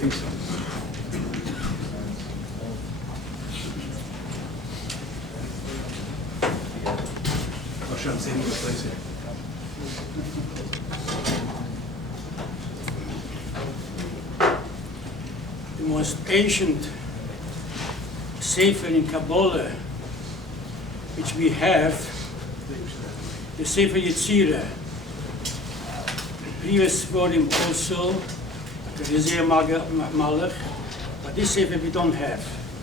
think so. I'm saving the place here. The most ancient sefer in Kabbalah, which we have, the Sefer Yetzirah. Previous volume also, the Rizir Malach, but this sefer we don't have.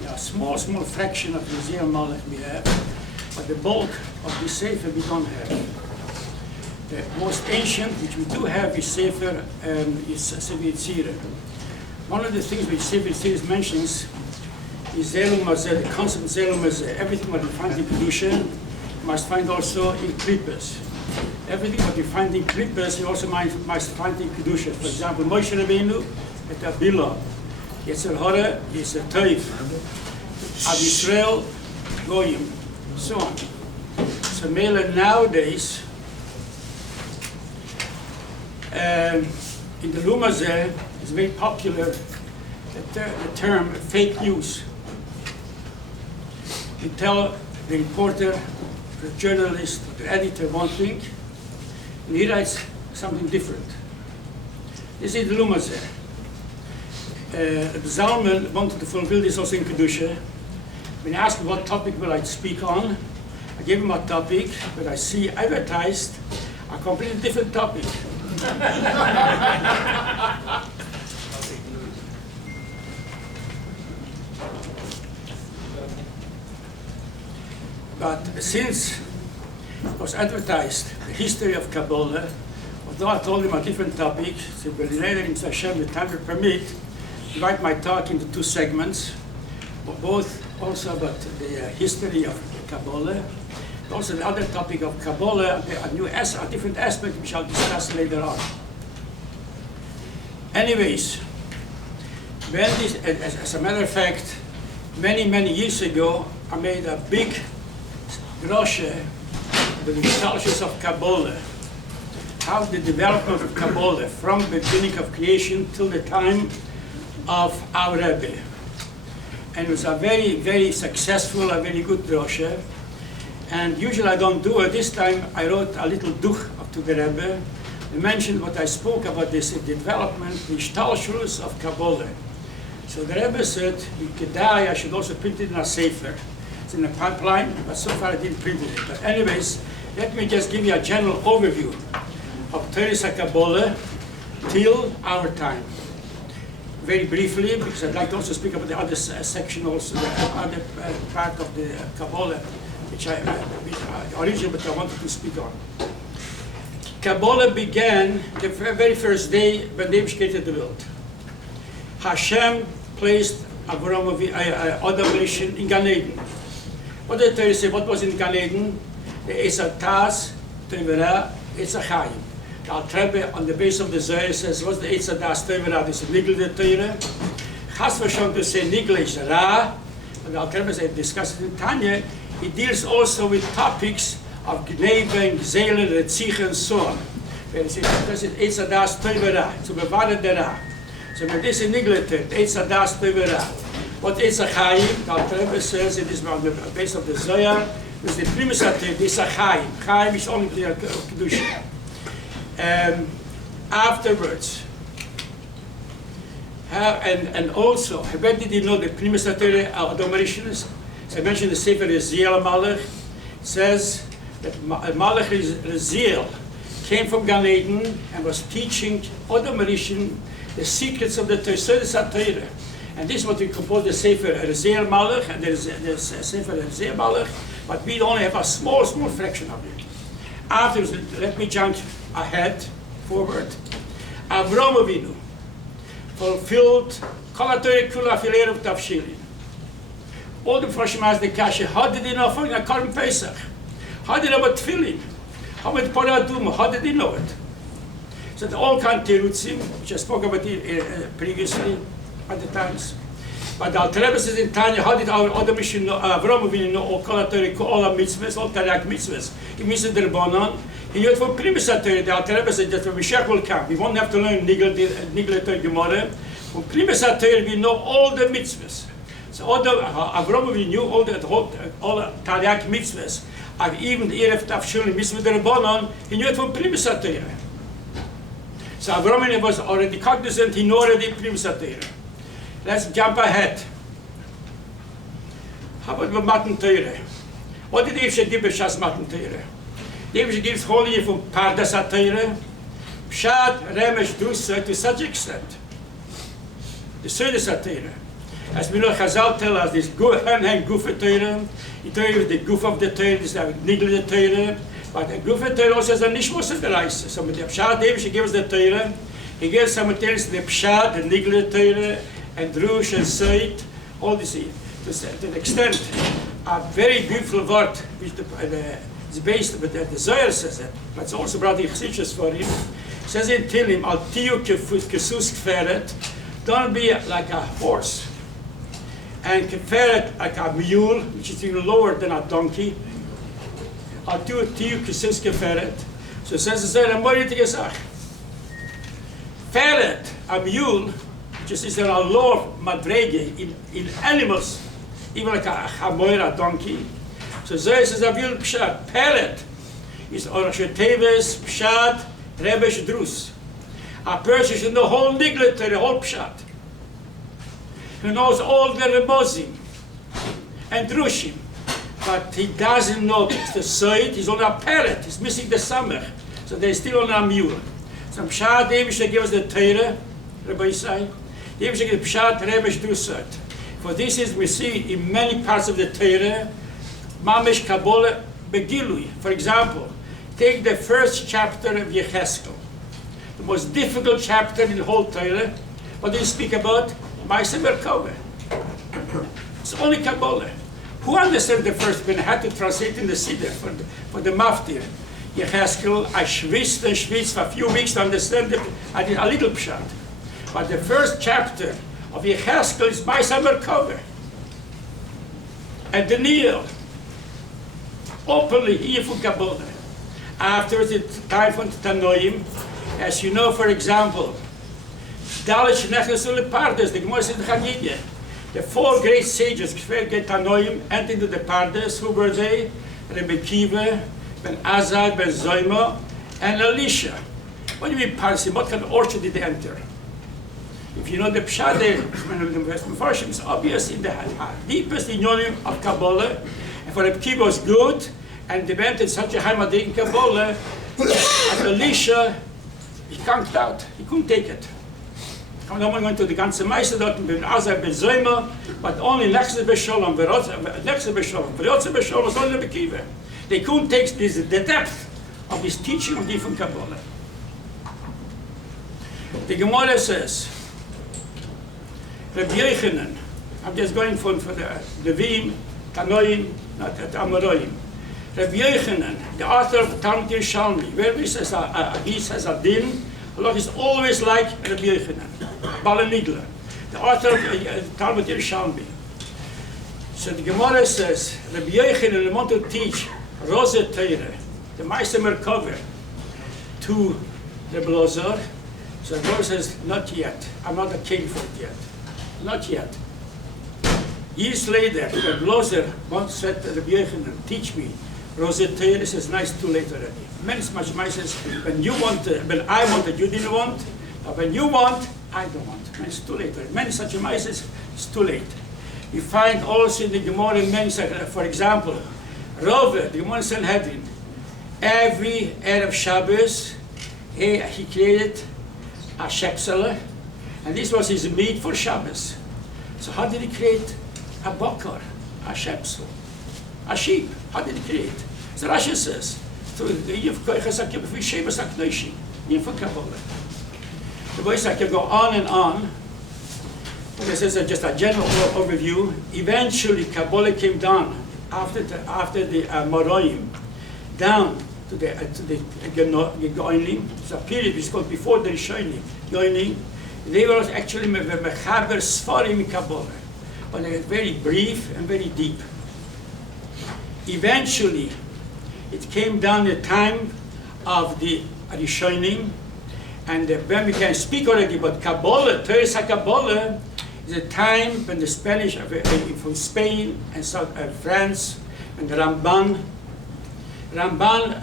A small fraction of Rizir Malach we have, but the bulk of this sefer we don't have. The most ancient, which we do have, is Sefer Yetzirah. One of the things which Sefer Yetzirah mentions is Zelum Mazeh, the concept of Zelum Mazeh. Everything what we find in Kedusha, you must find also in Klippos. Everything what you find in Klippos, you also must find in Kedusha. For example, Moshe Rabbeinu, et Abila, Hatorah, is a Toif, Ab Yisrael, Goyim, so on. So nowadays, in the Lumazeh, it's very popular, the term fake news. You tell the reporter, the journalist, the editor one thing, and he writes something different. This is the Lumazeh. Zalman wanted to fulfill this also in Kedusha. When he asked me what topic will I speak on, I gave him a topic, but I see advertised a completely different topic. But since it was advertised, the history of Kabbalah, although I told him a different topic, so later in Hashem, the time will permit, divide my talk into two segments, both also about the history of Kabbalah, but also the other topic of Kabbalah, a different aspect which I'll discuss later on. Anyways, when this, as a matter of fact, many years ago, I made a big drosha, the chassidus of Kabbalah, how the development of Kabbalah from the beginning of creation till the time of our Rebbe. And it was a very successful, a very good drosha. And usually I don't do it. This time I wrote a little duch to the Rebbe. I mentioned what I spoke about this development, the chassidus of Kabbalah. So the Rebbe said, I should also print it in a sefer. It's in the pipeline, but so far I didn't print it. But anyways, let me just give you a general overview of Teres Kabbalah till our time. Very briefly, because I'd like to also speak about the other section also, the other part of the Kabbalah, which I originally but I wanted to speak on. Kabbalah began the very first day when they created the world. Hashem placed Adam Harishon in Gan Eden. What did the Torah say? What was in Gan Eden? The Eitzadas, Teverah, Eitzachayim. The Rebbe on the base of the Zohar says, what's the Eitzadas, Teverah? This is Nigel the Torah. Chas v'shon to say Nigel is Ra, and the Rebbe said, discussed it in Tanya. He deals also with topics of Gneben, Gzelen, Retzich, and so on. Where he says, das ist Eitzadas, Teverah, zu bewahren der Ra. So when this is neglected, Eitzadas, Teverah. What Eitzachayim, the Rebbe says, it is on the base of the Zohar, is the Pnimiyus, the Eitzachayim. Chaim is only the Kedusha. Afterwards, and also, where did you know the Pnimiyus Adam Harishon? So I mentioned the Sefer Rizir Malach. It says that Malach Rizir came from Gan Eden and was teaching Adam Harishon the secrets of the Torah. And this is what we compose the Sefer Rizir Malach, and there's Sefer Rizir Malach, but we only have a small fraction of it. Afterwards, let me jump ahead, forward. Avraham Avinu fulfilled Kol HaTorah Kula Filer of Tavshilin. All the Mepharshim asked the Kasha, how did he know for a Korban Pesach? How did he know about Tefillin? How about Parah Adumah? How did he know it? So all kind of terutzim, which I spoke about previously at the times. But the Alter Rebbe says in Tanya, how did our Adam Harishon know, Avraham Avinu know all Kol HaTorah, all the mitzvahs, all Tarek mitzvahs? He means the Rabbanon. He knew it from Pnimiyus Torah. The Alter Rebbe said that when Moshiach will come, we won't have to learn Nigel Torah Gemara, From Pnimiyus Hatorah we know all the mitzvahs. So all the Avraham we knew all the Tariq mitzvahs. And even the Erev Tafshul mitzvah the Rabbanon, he knew it from Pnimiyus Hatorah. So Avraham was already cognizant, he knew already Pnimiyus Hatorah. Let's jump ahead. How about the Matan Torah? What did Yevshe give B'Shas Matan Torah? Yevshe gives holy from Pardas HaTorah, Pshat, Remesh, Drusa to such extent. The chassidus HaTorah. As we know, Chazal tell us this hand Guf HaTorah, he tells you the Guf of the Torah, this is the Nigel of the Torah, but the Guf HaTorah also has a Nishmos of the Reise. So with the Pshat, Yevshe gives the Torah, he gives simultaneously the Pshat, the Nigel of the Torah, and Drush and Seit, all this here. To the extent, a very beautiful word, which is based, but the Zohar says it, but it's also brought in chassidus for him. It says in Tilim, Al tiyu kesus kferet, don't be like a horse, and kferet like a mule, which is even lower than a donkey. Al tiyu kesus kferet. So it says the Zohar, Mori Tigesach. Feret, a mule, just is a lower madrege in animals, even like a chamoir, a donkey. So Zohar says a mule pshat. Peret is orashe teves, pshat, rebesh, drus. A person should know the whole niglet, the whole pshat. He knows all the remozim and drushim, but he doesn't know the side. He's only a peret. He's missing the samech. So they're still on a mule. So pshat, Yevshe gives the Torah, Rabbi Yisai. Yevshe gives pshat, rebesh, drusat. For this is we see in many parts of the Torah, Mamesh Kabbalah Begilui. For example, take the first chapter of Yecheskel, the most difficult chapter in the whole Torah. What do you speak about? Ma'aseh Merkavah. It's only Kabbalah. Who understands the first when I had to translate in the Siddur for the Maftir? Yecheskel, I schwitzt for a few weeks to understand it. I did a little pshat. But the first chapter of Yecheskel is Ma'aseh Merkavah. And Daniel, openly here for Kabbalah. Afterwards, it's time for Tanoim. As you know, for example, Dalish Nechnesul Pardes, the Gemara says in Chagigah. The four great sages, Tanoim, entered into the Pardes. Who were they? Rebbe Kiva, Ben Azai, Ben Zoima, and Elisha. What do you mean Pardes? What kind of orchard did they enter? If you know the Pshat, it's obvious in the deepest inyonim of Kabbalah. And for Rebbe Kiva was good, and they went in such a high madrig in Kabbalah, and Elisha, he conked out. He couldn't take it. I'm not going to the ganze Meister dort, Ben Azai, Ben Zoima, but only Nechse B'Sholom, Nechse B'Sholom, V'Yotze B'Sholom, was only Rebbe Kiva. They couldn't take the depth of this teaching of different Kabbalah. The Gemara says, Rabbi Yochanan, I'm just going for the Levim, Tanoim, not Amoraim. Rabbi Yochanan, the author of Talmud Yerushalmi, where he says a din, Allah is always like Rabbi Yochanan, Balanigla, the author of Talmud Yerushalmi. So the Gemara says, Rabbi Yochanan want to teach Rosa Torah, the Ma'aseh Merkavah, to the Belazar. So the Gemara says, not yet. I'm not a king for it yet. Not yet. Years later, the Belazar once said to Rabbi Yochanan, teach me Rosa Torah. He says, nice, too late already. Many much says, when you want, when I wanted, you didn't want. But when you want, I don't want. It's too late. Many such says, it's too late. You find also in the Gemara many, for example, Rove, the Gemara Sanhedrin, every Erev Shabbos, he created a shepsele, and this was his meat for Shabbos. So how did he create a bakar, a shepsel, a sheep? How did he create? So Rashi says, the voice I can go on and on. This is just a general overview. Eventually, Kabbalah came down after the Moraim, down to the Goinim. It's a period which is called before the Rishonim. Goinim. They were actually mechaber sfarim in Kabbalah, but they were very brief and very deep. Eventually, it came down the time of the Rishonim, And when we can speak already about Kabbalah, Teresa Kabbalah, is a time when the Spanish from Spain and France, and the Ramban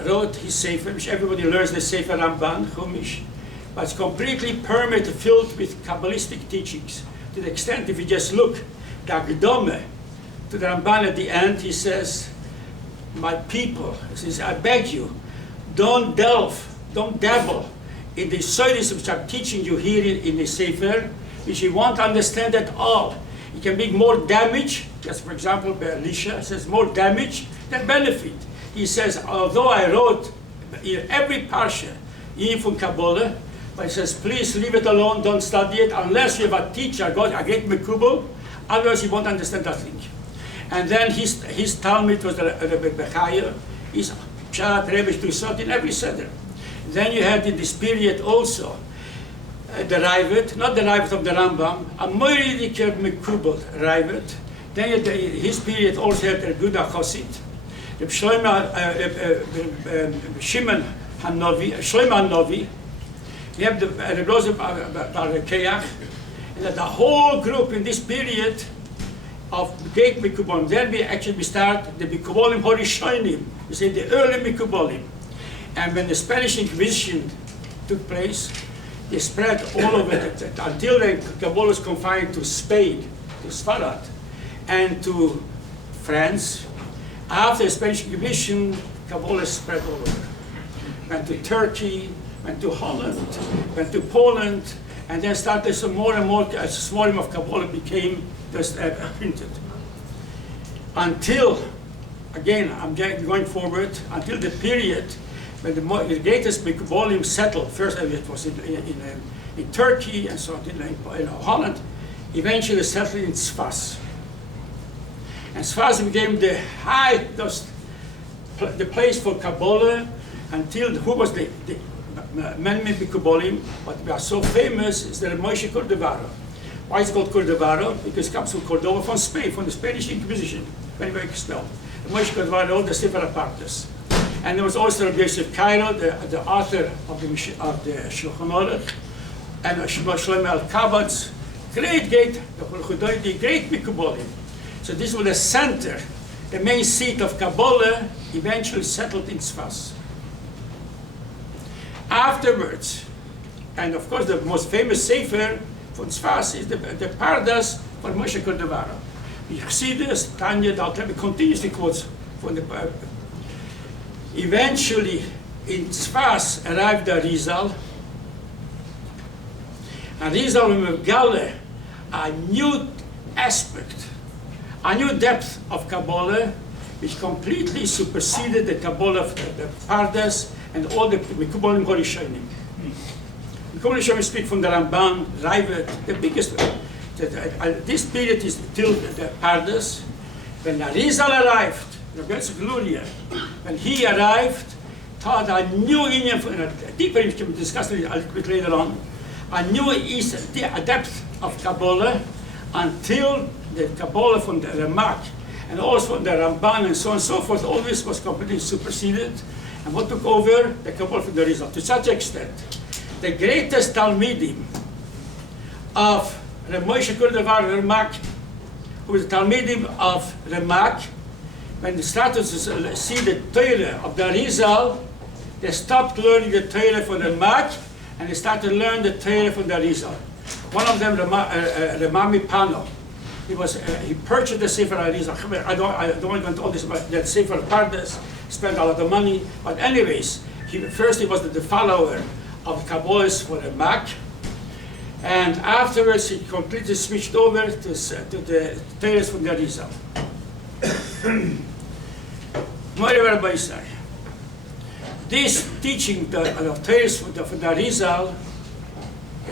wrote his Sefer, which everybody learns the Sefer Ramban, Chumash, but it's completely permeated, filled with Kabbalistic teachings, to the extent if you just look, the Akdome, to the Ramban at the end, he says, my people, he says, I beg you, don't dabble in the chassidus which I'm teaching you here in the Sefer, which you won't understand at all. It can bring more damage, just for example, by Elisha says more damage than benefit. He says, although I wrote in every parsha, even from Kabbalah, but he says, please leave it alone, don't study it, unless you have a teacher, God, a great mekubal, otherwise you won't understand that thing. And then his Talmud was the Rebbe Bechaya, his Pshat, Rebbe Tusot, in every seder. Then you had in this period also the Ravet, not the Ravet of the Rambam, a more ridiculous mekubal Ravet. Then you had his period also had the Guda Chosid, the Shimon Hanovi, you have the Rebbe Bar Keach, and the whole group in this period of great Mikubolim. Then we start the Mikubolim Harishonim, we say the early Mikubolim. And when the Spanish Inquisition took place, they spread all over until the Kabbalah was confined to Spain, to Sfarad, and to France. After the Spanish Inquisition, Kabbalah spread all over. Went to Turkey, went to Holland, went to Poland, and then started some more and more, a swarm of Kabbalah became just printed. Until, again, I'm going forward, until the period when the greatest volume settled. First it was in Turkey and so on, in Holland, eventually settled in Sfas. And Sfas became the place for Kabbalah until who was the man made Kabbalim, but we are so famous is the Moshiach Cordovaro. Why is it called Cordovaro? Because it comes from Cordova, from Spain, from the Spanish Inquisition, when they were expelled. The Moshiach Cordovaro, all the Sefer Apartes. And there was also Rabbi Yosef Cairo, the author of the Shulchan Aruch, and Shlomo Al-Kabbatz, great Mikubolim. So this was the center, the main seat of Kabbalah, eventually settled in Sfas. Afterwards, and of course the most famous Sefer from Sfas is the Pardas for Moshe Cordovaro. The chassidus, Tanya, Daltebe continuously quotes from the eventually in Sfas arrived the Arizal. Arizal Megale, a new aspect, a new depth of Kabbalah, which completely superseded the Kabbalah of the Pardas and all the Mikubolim Harishonim. Mikubolim Harishonim speak from the Ramban, Ravet, the biggest. This period is till the Pardas. When Arizal arrived, when he arrived, taught a new Indian, a deeper we can discuss it a little bit later on, a new depth of Kabbalah until the Kabbalah from the Ramak and also from the Ramban and so on and so forth, all this was completely superseded. And what took over? The Kabbalah from the Arizal. To such extent, the greatest Talmidim of Moshe Cordovaro Ramak, who was the Talmidim of Ramak, when they started to see the Torah of the Arizal, they stopped learning the Torah from the Ramak and they started to learn the Torah from the Arizal. One of them, Ramami Pano, he purchased the Sefer Arizal. I don't want to go into all this about that Sefer Pardes, spent a lot of money, but anyways, first he was the follower of Kabbalists for the Ramak, and afterwards he completely switched over to the Torahs from the Arizal. This teaching of Torahs from the Arizal,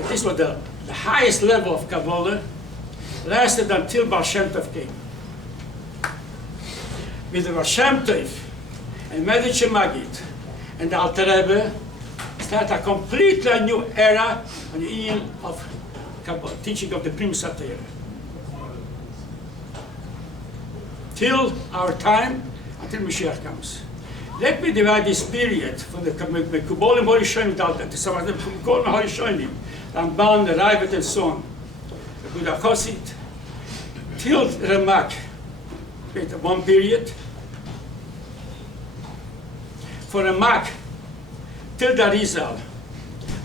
this was the highest level of Kabbalah, lasted until Baal Shem Tov came. With the Baal Shem Tov and Medici Magid and the Alter Rebbe, started a completely new era and union of Kabbalah, teaching of the Pnimiyus Hatorah. Till our time, until Moshiach comes. Let me divide this period from the Kabbalah Harishon, the Kabbalah Harishon, Ramban, the Rebbe, and so on, with a chassid, till Ramak, one period. For Ramak, till the Rizal,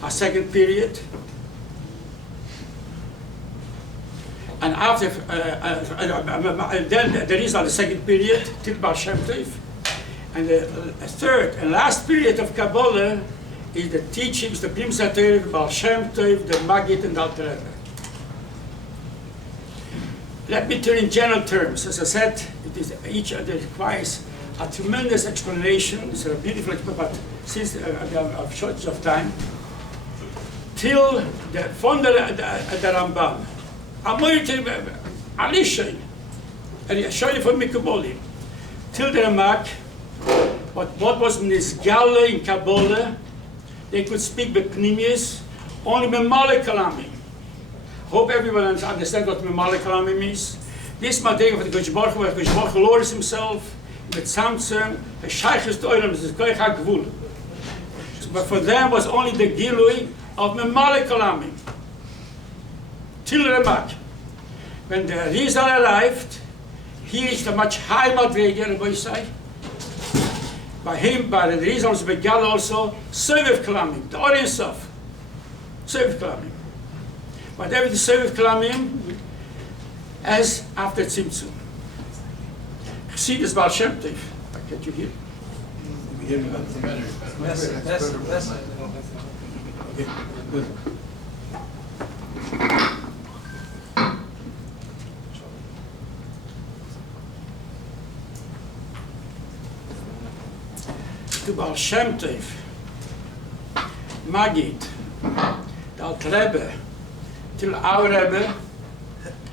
a second period. And after, then there is the second period, till Baal Shem Tov. And the third and last period of Kabbalah is the teachings, the Pnimiyus Hatorah, Baal Shem Tov, the Maggid, and the Alter Rebbe. Let me turn in general terms. As I said, each of them requires a tremendous explanation. It's a beautiful explanation, but since of short of time, till from the Ramban. I'm going to Alishay, and I show you from Mikuboli, till the Ramak, what was Nizgala in Kabbalah, they could speak with Pnimiyus, only Memale Kalami. Hope everyone understands what Memale Kalami means. This Madega for the Kodesh Baruch Hu, where Kodesh Baruch Hu lowers himself, with Samson, the Shaykhus to Olam, this is Koich HaGvul. But for them was only the Gilui of Memale Kalami. Till Ramak. When the Rizal arrived, he reached a much higher Madrega, Rabbi say. By him, by the Rizal was began also, Seviv Kalamim, the audience of Seviv Kalamim. But every Seviv Kalamim, as after Tzimtzum. Chassidus Baal Shem Tov. Can you hear? Okay, good. To Baal Shem Tov, Maggid, the Alter Rebbe, till our Rebbe,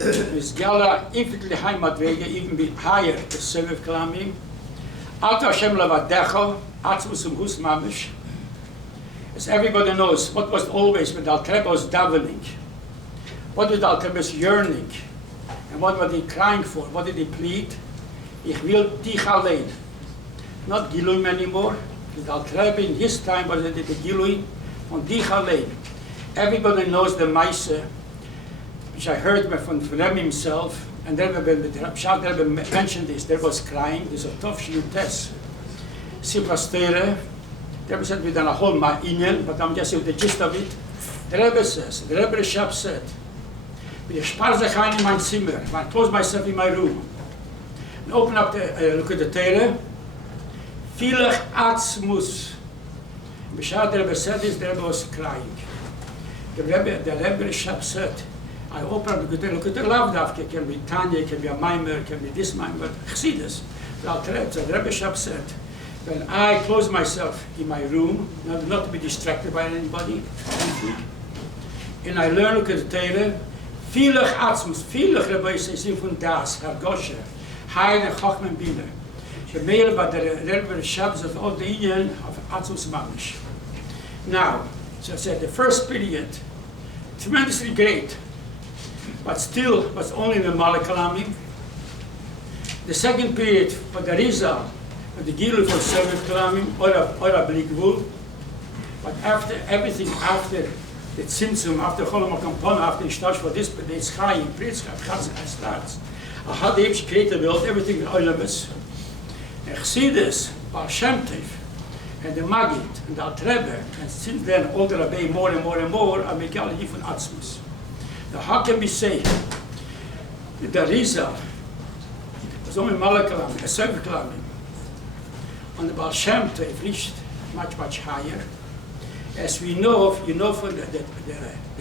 is Gala infinitely high Madrega, even be higher the Seviv Kalamim. Alta Hashem Lavadecho, Atzmus Hus Mamish. As everybody knows, what was always when the Alter Rebbe was davening, what was the Alter Rebbe's yearning, and what was he crying for, what did he plead? Ich will dich allein. Not Gilui anymore. The Alter Rebbe in his time was the Gilui on dich allein. Everybody knows the Maise, which I heard from Rebbe himself, and then when the Rebbe mentioned this, there was crying. There's a tough shiutes. Simchas Torah. The Rebbe said we done a whole ma'inyan, but I'm just saying the gist of it. The Rebbe says, the Rebbe Rishab said, "I spare in my Zimmer. I close myself in my room, and open up the look at the Torah. Filach Atzmus." B'shar the Rebbe said this, the Rebbe was crying. The Rebbe Rishab said, I open up the look at the Lavdavke, it can be Tanya, it can be a Maimer, it can be this Maimer, chassidus. The Rebbe Rishab said, when I close myself in my room, not to be distracted by anybody, and I learn look at the Torah, Filach Atzmus, Filach Rebbe says, von das, Hargoshe, Heine Chochmen Bine. The mail about the Rebbe Rishab of all the Indian of Atzmus Mamish. Now, so I said the first period, tremendously great, but still was only the Malakalamim. The second period for the Rizal, for the Gilu for Seviv Kalamim, or a Blikvul. But after everything, after the Tzimtzum, after Cholom HaKampon, after Ishtash for this, but it's Chayim, Pritzchak, Chatzak, starts. I had the Eish created the world, everything in Oilabes. And chassidus, Baal Shem Tov, and the Maggid, and the Alter Rebbe, and since then all the Rebbe more and more and more are Megali Yifun Atzmus. Now how can we say that the Rizal was only Malakalam, a Seviv Kalamim, and the Baal Shem Tov reached much, much higher? As we know, you know from the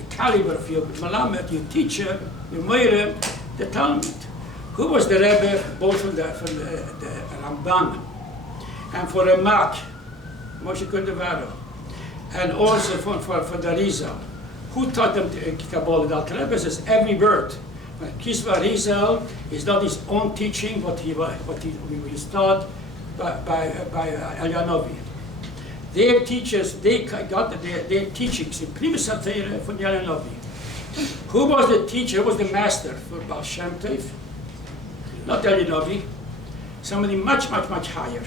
caliber of your Malamed, your teacher, your Meirem, the Talmud. Who was the Rebbe, both from the Ramban and for Ramak, Moshe Kundavaro, and also for the Rizal? Who taught them Kabbalah? The Alter Rebbe says every word. Kisva Rizal is not his own teaching, what he was taught by Elianovi. Their teachers, they got their teachings in Pnimiyus Hatorah from Elianovi. Who was the teacher? Who was the master for Baal Shem Tov? Not Elianovi, somebody much, much, much higher.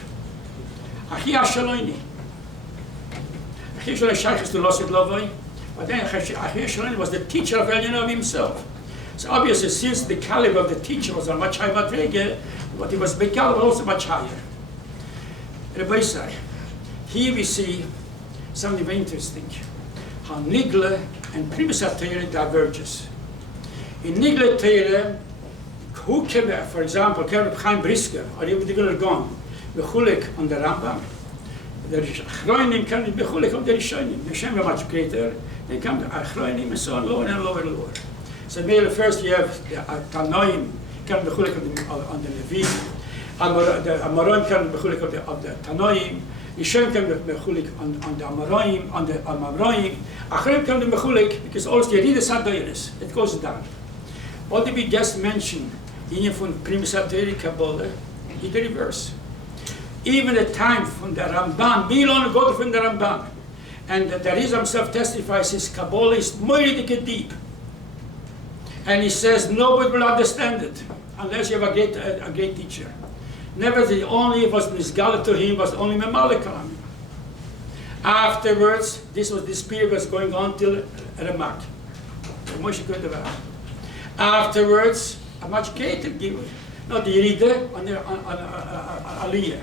Achi Hashaloni. Achi Hashaloni shaykhs to Losid Lovoi, but then Achi Hashaloni was the teacher of Elionov himself. So obviously, since the caliber of the teacher was on much higher madrege, what he was big caliber also much higher. Rebbe say, here we see something very interesting, how Nigle and Pnimiyus Hatorah diverges. In Nigle Torah, who came, for example, Reb Chaim Brisker, or even the Gilgon, Bechulik on the Rambam, the Achroinim can be Bechulik on the Rishonim. The Rishonim are much greater, they come to Achroinim and so on, lower and lower and lower. So maybe first you have the Tanoim, can be Bechulik on the Levim, the Amoraim can be Bechulik on the Tanoim, Rishonim can be Bechulik on the Amoraim, on the Amoraim, Achroinim can be Bechulik, because also the Yeridas HaDoros, it goes down. What did we just mention? In from Pnimiyus Hatorah Kabbalah, is the reverse. Even the time from the Ramban, we only go from the Ramban, and the Rizal himself testifies his Kabbalah is more deep, and he says nobody will understand it unless you have a great teacher. Never the only was Nisgala to him was only Memalekalam. Afterwards, this period was going on till Ramak. Afterwards, a much greater giver, not the Yerida, on Aliyah.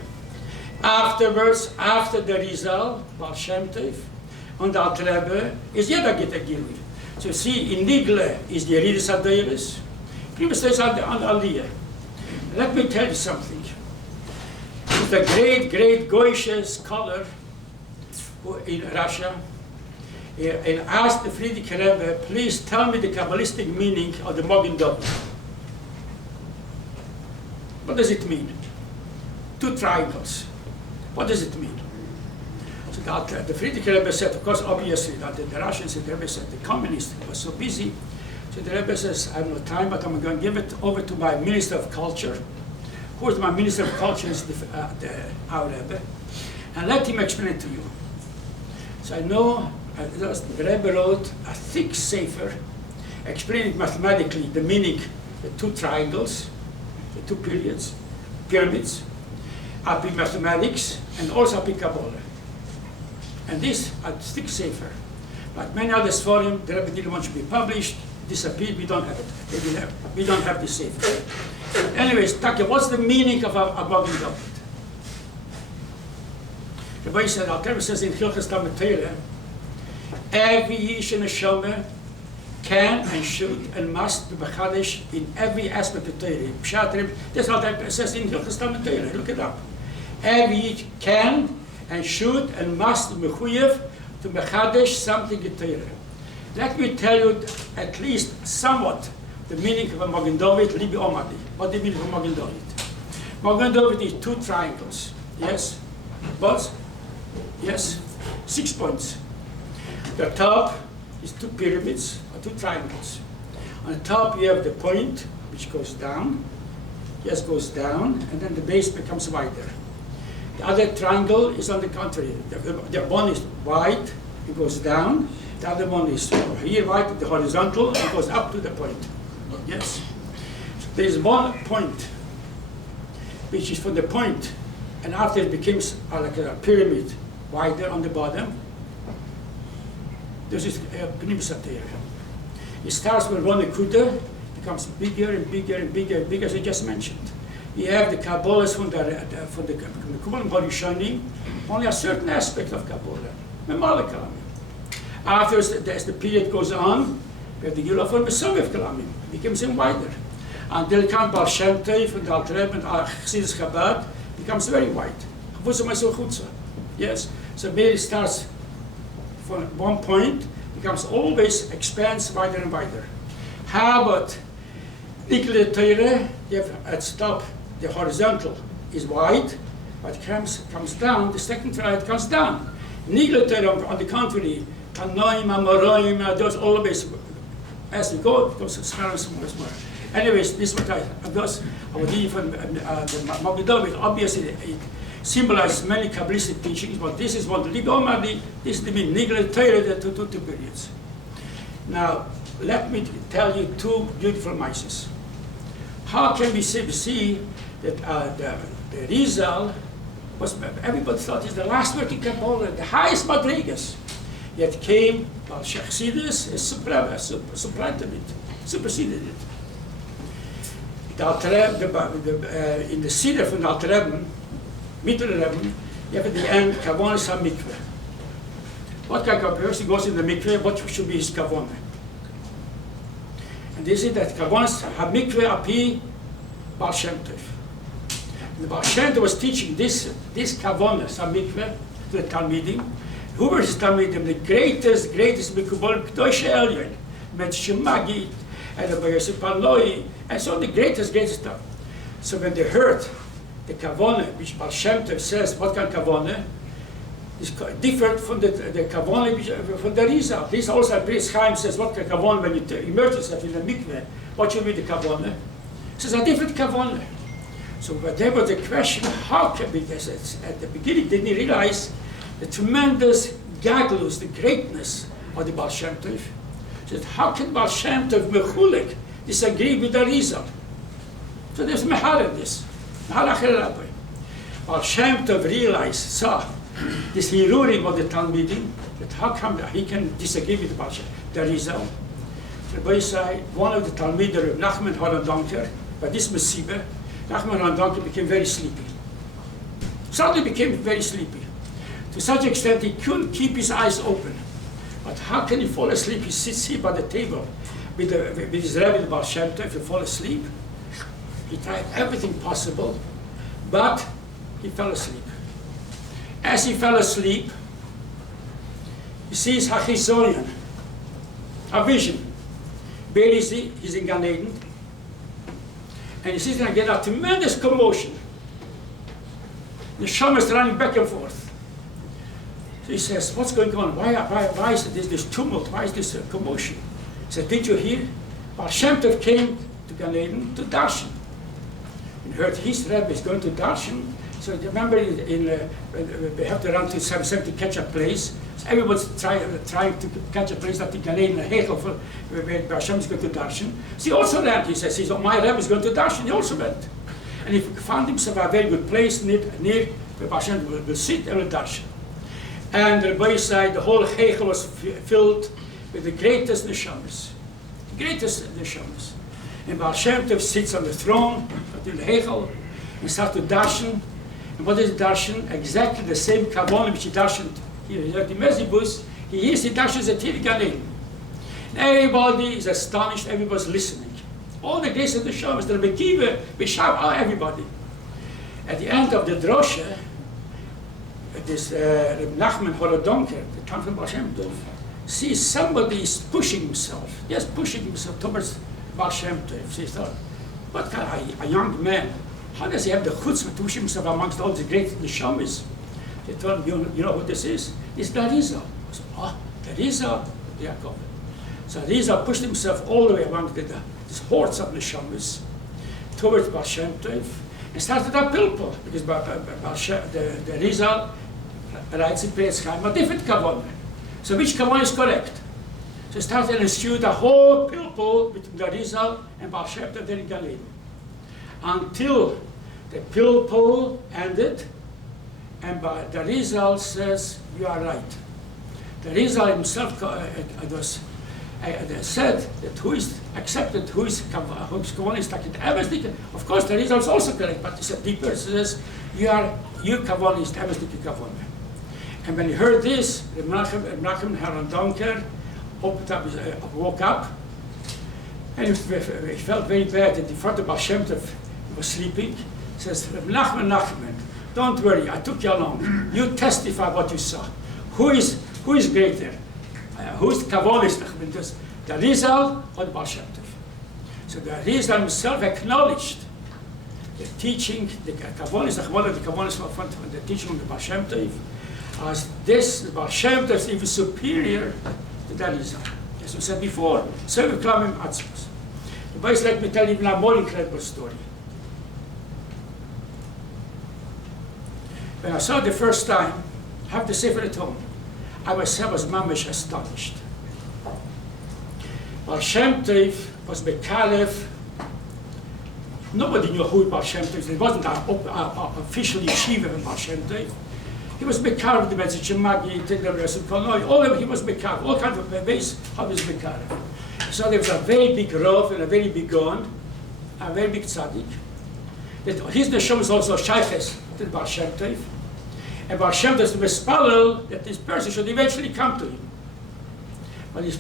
Afterwards, after the Rizal, Baal Shem Tov, on the Alter Rebbe, is yet a greater giver. So you see, in Nigle is the Yeridas HaDoros, Pnimiyus stays on the Aliyah. Let me tell you something. The great Goyish scholar in Russia, and asked the Friedrich Rebbe, please tell me the Kabbalistic meaning of the Magen David. What does it mean? Two triangles. What does it mean? So the Friedrich Rebbe said, of course, obviously, that the Russians, the Rebbe said, the communists were so busy. So the Rebbe says, I have no time, but I'm going to give it over to my Minister of Culture. Who is my Minister of Culture? Is our Rebbe. And let him explain it to you. So I know the Rebbe wrote a thick sefer explaining mathematically the meaning, the two triangles, the two pyramids, up in mathematics and also up in Kabbalah. And this a thick sefer. But many others for him, the Rebbe didn't want to be published, disappeared, we don't have it. We don't have this sefer. Anyways, Taka, what's the meaning of a Magen David? The Rebbe said, Alter says in Hilchos Talmud Torah, every Yish and Neshama can and should and must be B'chadesh in every aspect of Torah. That's what it says in Hilchos Talmud Torah. Look it up. Every Yish can and should and must be Mechuyev to B'chadesh something in Torah. Let me tell you at least somewhat the meaning of a Magen David, Libi Omadi. What do you mean of a Magen David? Magen David is two triangles. Yes? But? Yes? 6 points. The top is two pyramids, or two triangles. On the top you have the point, which goes down. Yes, goes down, and then the base becomes wider. The other triangle is on the contrary. The one is wide, it goes down. The other one is here wide, the horizontal, and goes up to the point. Yes? So there is one point, which is from the point, and after it becomes like a pyramid, wider on the bottom. This is Pnimiyus Hatorah. It starts with one nekuda, becomes bigger and bigger and bigger and bigger, as I just mentioned. You have the Kabbalahs from the Kabbalah Harishon, only a certain aspect of Kabbalah. After as the period goes on, we have the Gillah from the Mesovev Kalamim, becomes even wider. Until it comes Baal Shem Tov from the Alter Rebbe and chassidus Chabad, becomes very wide. Yes, so maybe it starts from one point, becomes always expands wider and wider. How about Nigle Torah? You have at top the horizontal is wide, but comes down. The second triad comes down. Nigle Torah, on the contrary, Tanoim, Amoraim, those always as we go, it goes smaller and smaller and smaller. Anyways, this is what I would give from the Magen David. Obviously, it symbolizes many Kabbalistic teachings, but this is what Libi Omadi, this is the Nigle Torah, the two periods. Now, let me tell you two beautiful mices. How can we see that the Rizal everybody thought he's the last word in Kabbalah, the highest madrigas. Yet came chassidus and supplanted it, superseded it. In the Siddur from the Alter Rebbe, Middle Rebbe, you have at the end Kavonas HaMikveh. What kind of person goes in the mikveh? What should be his kavanah? And they say that Kavonas HaMikveh api Baal Shem Tov. The Baal Shem Tov was teaching this Kavonas HaMikveh to the Talmidim. Who were his Talmidim? The greatest Mikubal K'dosh Elyon, Mensch Magid, and the Bayasip Paloi, and so the greatest stuff. So when they heard the Kavanah, which Baal Shem Tov says, what kind of Kavanah? Is different from the Kavanah from the Rizal. This also, Priest Chaim says, what kind of Kavanah when you immerse yourself in the mikveh, what should be the Kavanah? It says a different Kavanah. So there was the question, how can we, at the beginning, didn't he realize the tremendous gadlus, the greatness of the Baal Shem Tov? He said, how can Baal Shem Tov mechulek disagree with the Rizal? So there's mehar in this. Mehar acher rabbi. Baal Shem Tov realized, saw this hirurim of the Talmidim, that how come he can disagree with the Baal Shem Tov, the Rizal? Rabbi said, one of the Talmidim, Nachman Harishon, by this Mesiba, Nachman Harishon became very sleepy. Suddenly became very sleepy. To such an extent he couldn't keep his eyes open. But how can he fall asleep? He sits here by the table with his Rebbe, the Baal Shem Tov. If he fall asleep, he tried everything possible, but he fell asleep. As he fell asleep, he sees Hachizonian, a vision. Where is he? He's in Gan Eden. And he sees again a tremendous commotion. The Shama is running back and forth. So he says, what's going on? Why is this tumult? Why is this commotion? He said, did you hear? Baal Shem Tov came to Gan Eden to darshan. And heard his Rebbe is going to darshan. So remember, we have to run to some to catch a place. So everyone's trying to catch a place that in Gan Eden, where Baal Shem is going to darshan. So he also ran. He says, my Rebbe is going to darshan. He also went. And he found himself a very good place near where Baal Shem will sit and will darshan. And the Rebbe said the whole Hechel was filled with the greatest neshamas. The greatest neshamas. And Baal Shem Tov sits on the throne in the Hechel and starts to darshan. And what is darshan? Exactly the same kavanah which he darshaned here at the Mezibus. He hears the darshans at Gan Eden. And everybody is astonished, everybody's listening. All the greatest neshamas, the Rebbe Kiva, Bishab, everybody. At the end of the drosha, this Nachman Harishon, the Tanf of Baal Shem Tov, sees somebody is pushing himself, just pushing himself towards Baal Shem Tov. He thought, what kind of a young man, how does he have the chutzpah to push himself amongst all the great neshamas? They told him, you know what this is? It's the Rizal. I said, the Rizal, Yaakov. So Rizal pushed himself all the way among these hordes of neshamas towards Baal Shem Tov and started a pilpul, because the Rizal writes in Priest Chaim a different kavanah. So which kavanah is correct? So started and ensued a whole pilpul between the Rizal and Baal Shem Tov there in Gan Eden, until the pilpul ended, and the Rizal says, you are right. The Rizal himself said that who is accepted, whose kavanah is taken. Of course, the Rizal is also correct, but he said deeper, says, your kavanah is everything kavanah. And when he heard this, Nachman Harishon opened up, woke up, and he felt very bad that in front of Baal Shem Tov he was sleeping. He says, Nachman, don't worry, I took you along. You testify what you saw. Who is greater? Who's kavanah is Nachman? The Rizal or the Baal Shem Tov? So the Rizal himself acknowledged the teaching, the kavanah is from the teaching of the Baal Shem Tov. As this, the Baal Shem Tov is even superior to the Rizal. As we said before, so we call him Atzmos. The boys let me tell you a more incredible story. When I saw it the first time, I have the Sefer at home, I was mamish astonished. Baal Shem Tov was Bekalef Nobody knew who Baal Shem Tov is. It wasn't an official yeshiva of Baal Shem Tov. He was Mekar, the message, Magi, the rest of all of it, he was Mekar, all kinds of ways how he was Mekar. So there was a very big Rav and a very big Gaon, a very big tzaddik. His neshama was also shayches to the Baal Shem Tov. And Baal Shem Tov was spallel that this person should eventually come to him. But this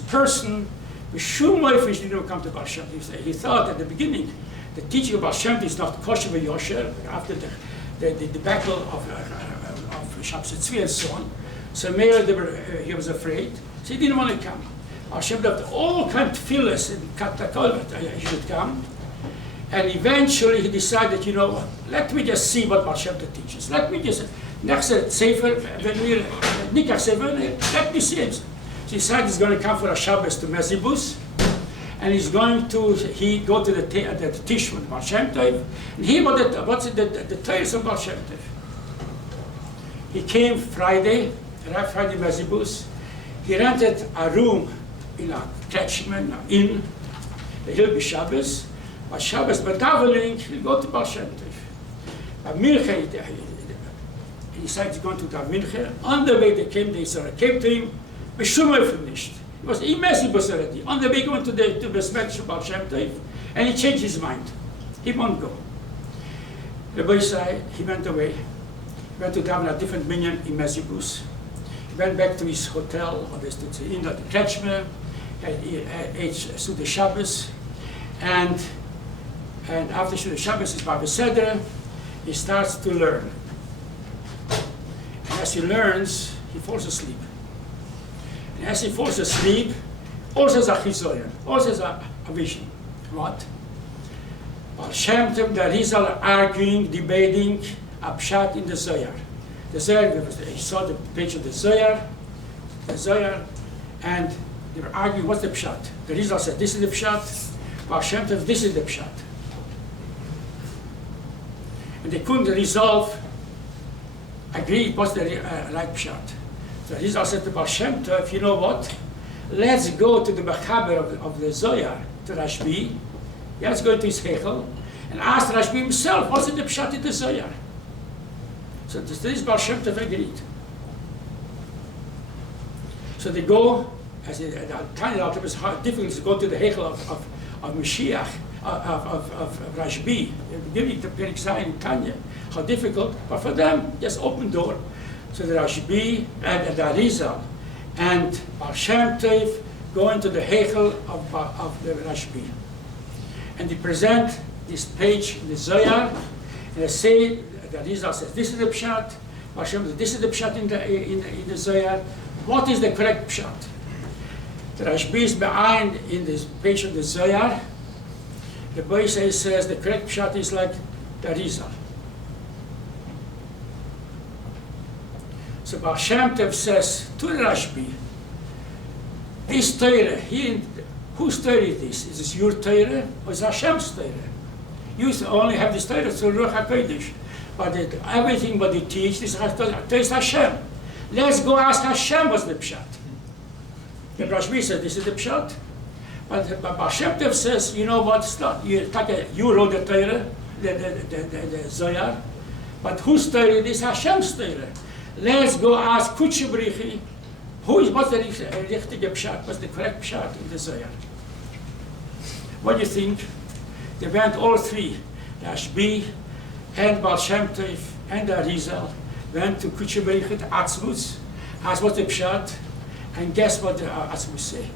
person, B'shum Moifish didn't come to Baal Shem Tov. He thought at the beginning, the teaching of Baal Shem Tov is not kosher v'yosher, after the battle of Shabsat and so on. So he was afraid, so he didn't want to come. Baal Shem Tov all kind of tefillas and katakol he should come. And eventually he decided, you know what, let me just see what Baal Shem Tov teaches. Let me just, next Sefer, when we Nikach Sefer, let me see it. So he decided he's going to come for a Shabbos to Mezibus, and he's going to, go to the Tish with Baal Shem Tov, and he what's the tales of Baal Shem Tov. He came Friday Mezibus. He rented a room in a catchment, in the Hill Shabbos. By Shabbos, by davening, he'll go to Baal Shem Tov. By Mincha, he decided to go to the Mincha. On the way they came to him, B'shumay finished. He was in Mezibus already. On the way going to the Besmet of Baal Shem Tov, and he changed his mind. He won't go. The boy said, he went away. He went to daven a different minyan in Mezibus. He went back to his hotel, or the inn at the Kretschmer, he ate Suda Shabbos, and after Suda Shabbos is Baba Seder, he starts to learn. And as he learns, he falls asleep. And as he falls asleep, also has a chizoyan, also has a vision. What? Baal Shem Tov, the Rizal are arguing, debating, a pshat in the Zohar. The Zohar, he saw the page of the Zohar, and they were arguing, what's the pshat? The Rizal said, this is the pshat. Baal Shem Tov, this is the pshat. And they couldn't agree what's the right pshat. So Rizal said to Baal Shem Tov, you know what? Let's go to the Mechaber of the Zohar, to Rashbi. Let's go to his Hechel, and ask Rashbi himself, what's the pshat in the Zohar? So this Baal Shem Tov agreed. So they go, as it was difficult to go to the Hechel of Moshiach, of Rashbi, giving the Perik Zayin in Tanya, how difficult, but for them, just open door. So the Rashbi and the Arizal and Baal Shem Tov go into the Hechel of the Rashbi. And they present this page in the Zohar, and they say, the Arizal says, this is the pshat, Baal Shem Tov, this is the pshat in the Zohar. What is the correct pshat? The Rashbi is behind in this page of the Zohar. The boy says the correct pshat is like the Arizal. So Baal Shem Tov says to the Rashbi, this Torah, whose Torah is this? Is this your Torah or is it Hashem's Torah? You only have this Torah through Ruach HaKodesh. But everything what you teach, this is Hashem. Let's go ask Hashem what's the pshat. The Rashbi said, this is the pshat. But Baal Shem Tov says, you know what, it's not. You wrote the Torah, the Zohar, but whose Torah it is? Hashem's Torah. Let's go ask Kutche Brichi, what's the richtige pshat, what's the correct pshat in the Zohar? What do you think? They went all three, Rashbi and Baal Shem Tov and the Arizal, went to Kutche Brichi, to Atzmuz, asked what's the pshat, and guess what the Atzmuz say?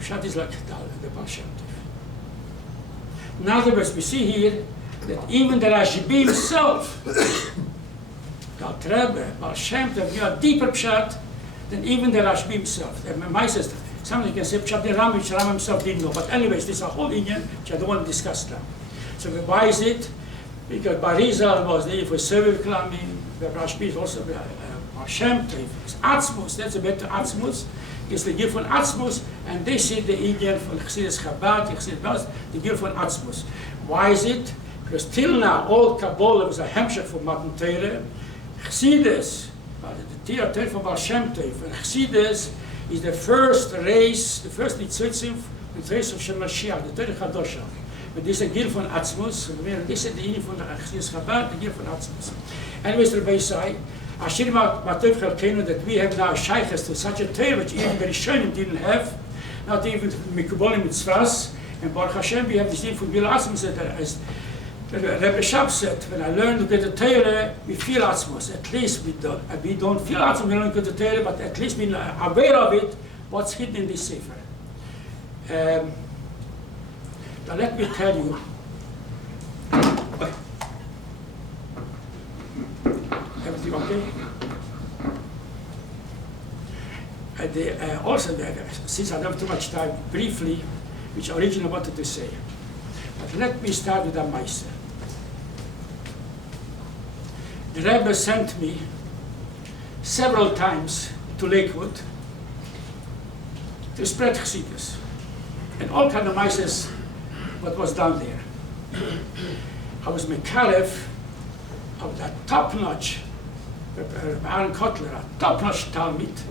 Pshat is like the Baal Shem Tov. In other words, we see here that even the Rashbi himself, the Rebbe, Baal Shem Tov, knew a deeper pshat than even the Rashbi himself. Somebody can say pshat the Ram, which Ram himself didn't know. But anyways, this is a whole Indian which I don't want to discuss now. So why is it? Because Barizal was there for Seviv Klamim, the Rashbi is also Baal Shem Tov. It's Atzmuz, that's a better Atzmuz. It's the gift von Atzmuz, and they see the Indian from chassidus Chabad, chassidus Bas, the gift von Atzmuz. Why is it? Because till now, all Kabbalah was a hemshech for Matan Torah. Chassidus, the Torah from Baal Shem Tov, and chassidus is the first race, the first nitzitzim, the race of Moshiach, the Torah Chadosha. But this is a Gil von Atzmus, this is the Uni von der Chassidus Chabad, the Gil von Atzmus. Anyways, the Rebbe say, Ashir Matov Chalkenu, that we have now shaykhs to such a Torah which even the Rishonim didn't have, not even Mikubolim Mitzvahs, and Baruch Hashem, we have this thing from Gil Atzmus that as Rebbe Shab said, when I learned to get the Torah, we feel Atzmus. At least we don't feel Atzmus, we don't get the Torah, but at least we're aware of it, what's hidden in this Sefer. Now let me tell you, everything okay? Also, since I don't have too much time, briefly, which I originally wanted to say. But let me start with a Maisa. The Rebbe sent me several times to Lakewood to spread chassidus and all kind of Maisas what was done there. I was Mekarev of that top-notch, Aaron Kotler, a top-notch Talmud,